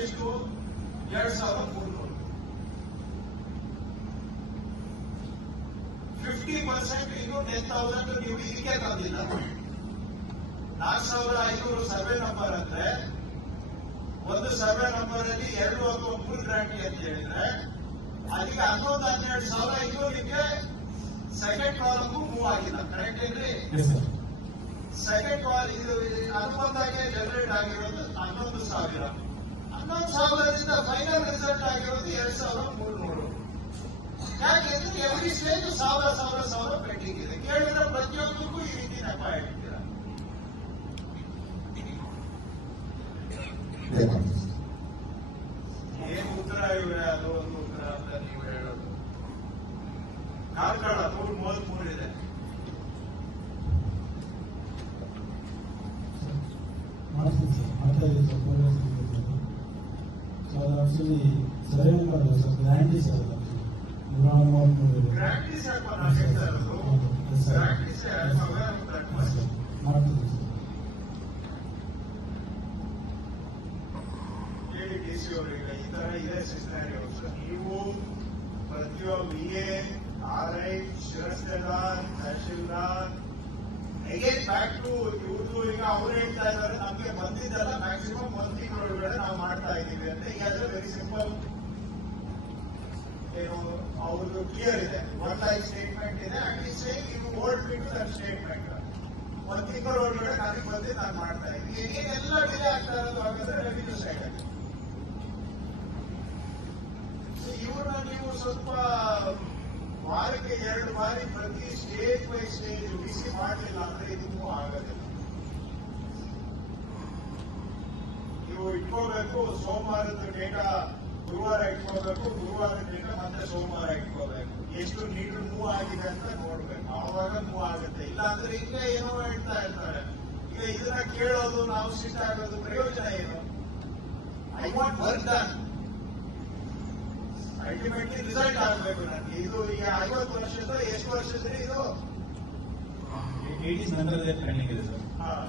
ಎಷ್ಟು ಎರಡ್ ಸಾವಿರದ ಮೂರ್ನೂರು ಫಿಫ್ಟಿ ಪರ್ಸೆಂಟ್ ಇನ್ನು ಟೆನ್ ತೌಸಂಡ್ ನೀವು ಇದಕ್ಕೆ ತಂದಿಲ್ಲ. ನಾಲ್ಕು ಸಾವಿರ ಐನೂರು ಸರ್ವೆ ನಂಬರ್ ಅಂದ್ರೆ ಒಂದು ಸರ್ವೆ ನಂಬರ್ ಅಲ್ಲಿ ಎರಡು ಅಥವಾ ಮೂರು ಗ್ರಾಂಟಿ ಅಂತ ಹೇಳಿದ್ರೆ ಅದಕ್ಕೆ ಹನ್ನೊಂದು ಹನ್ನೆರಡು ಸಾವಿರ ಇದು ನಿಮಗೆ ಸೆಕೆಂಡ್ ಕಾಲಮ್ಗೂ ಮೂವ್ ಆಗಿಲ್ಲ. ಕರೆಕ್ಟ್ ಏನ್ರಿ? ಸೆಕೆಂಡ್ ಕಾಲ್ ಇದು ಹನ್ನೊಂದಾಗೆ ಜನರೇಟ್ ಆಗಿರೋದು ಹನ್ನೊಂದು ಸಾವಿರ. ಹನ್ನೊಂದು ಸಾವಿರದಿಂದ ಫೈನಲ್ ರಿಸಲ್ಟ್ ಆಗಿರೋದು ಎರಡ್ ಸಾವಿರ ಮೂರ್ನೂರು ಯಾಕೆಂದ್ರೆ ಎವ್ರಿ ಸ್ಟೇಜ್ ಸಾವಿರ ಸಾವಿರ ಸಾವಿರ ಪೆಂಡಿಂಗ್ ಇದೆ. ಕೇಳಿದ್ರೆ ಪ್ರತಿಯೊಂದಕ್ಕೂ ಈ ರೀತಿ ನೆಪ ಉತ್ತರ ಅದು ಉತ್ತರ ಅಂತ ನೀವು ಹೇಳೋದು. ಮೂವತ್ತ್ ಇದೆ ಮಾಡ್ತಾ ಇದ್ದೀವಿ ಸರ್ ಪ್ರೋಗ್ರೆಸ್ ಇದೆ ಸರ್ ಸೊ ಅದು ಆಕ್ಚುಲಿ ಸರ್ವೆ ನಂಬರ್ ಸರ್ ಗ್ರ್ಯಾಂಟಿ ಸರ್ ಅದು actually. ನೂರ ಮೂವತ್ತ್ಮೂರು ಇದೆ ಪ್ರಾಕ್ಟೀಸ್ ಯಾಕೆ ನಾನು ಹೇಳ್ತಾ ಇರೋದು Yes, sir. Practice Yes, sir. ಮಾಡ್ತೀನಿ ಸರ್ ಹೇಳಿ ಡಿ ಸಿ ಅವರಿಗೆ ಈ ತರ ಇದೆ ಸಿಸ್ಟರ್ ನೀವು ಪ್ರತಿಯೊಬ್ಬ B A R I shirastedar tahsildar again back to ಇವ್ರದ್ದು ಈಗ ಅವ್ರು ಹೇಳ್ತಾ ಇದ್ದಾರೆ ನಮ್ಗೆ ಬಂದಿದ್ದೆಲ್ಲ ಮ್ಯಾಕ್ಸಿಮಮ್ ಒಂದ್ ತಿಂಗಳೊಳಗಡೆ ನಾವು ಈಗ ಅದು ವೆರಿ ಸಿಂಪಲ್ ಅವ್ರದ್ದು ಕ್ಲಿಯರ್ ಇದೆ. ಒನ್ ಲೈಫ್ ಸ್ಟೇಟ್ಮೆಂಟ್ ಇದೆ. ಈ same you told me to that statement ಒಂದ್ ತಿಂಗಳ ಒಳಗಡೆ ನನಗೆ ಬಂದು ನಾನು ಮಾಡ್ತಾ ಇದ್ದೀನಿ. ಏನೆಲ್ಲ ಡಿಲೇ ಆಗ್ತಾ ಇರೋದು ಹಾಗಾದ್ರೆ ರೆವಿನ್ಯೂ ಸೈಡ್ ಅಲ್ಲಿ ಇವನ್ನ ನೀವು ಸ್ವಲ್ಪ ವಾರಕ್ಕೆ ಎರಡು ಬಾರಿ ಪ್ರತಿ ಸ್ಟೇಜ್ ಬೈ ಸ್ಟೇಜ್ ಬಿಸಿ ಮಾಡಲಿಲ್ಲ ಅಂದ್ರೆ ಇದಕ್ಕೂ ಆಗೋದಿಲ್ಲ ನೀವು ಇಟ್ಕೋಬೇಕು ಸೋಮವಾರದ ಡೇಟಾ ಗುರುವಾರ ಇಟ್ಕೋಬೇಕು ಗುರುವಾರದ ಡೇಟಾ ಮತ್ತೆ ಸೋಮವಾರ ಇಟ್ಕೋಬೇಕು. ಎಷ್ಟು ನೀರು ಮೂವ್ ಆಗಿದೆ ಅಂತ ನೋಡ್ಬೇಕು. ಆವಾಗ ಮೂವ್ ಆಗುತ್ತೆ ಇಲ್ಲ ಅಂದ್ರೆ ಈಗ ಏನೋ ಹೇಳ್ತಾ ಇರ್ತಾರೆ. ಈಗ ಇದನ್ನ ಕೇಳೋದು ನಾವು ಸಿಟ್ಟ ಆಗೋದು ಪ್ರಯೋಜನ ಏನು? I want work done ultimately result ಆಗಬೇಕು ನನಗೆ. ಇದು ಈಗ ಐವತ್ತು ವರ್ಷದ ಎಷ್ಟು ವರ್ಷದ್ರಿ ಇದು? ಸರ್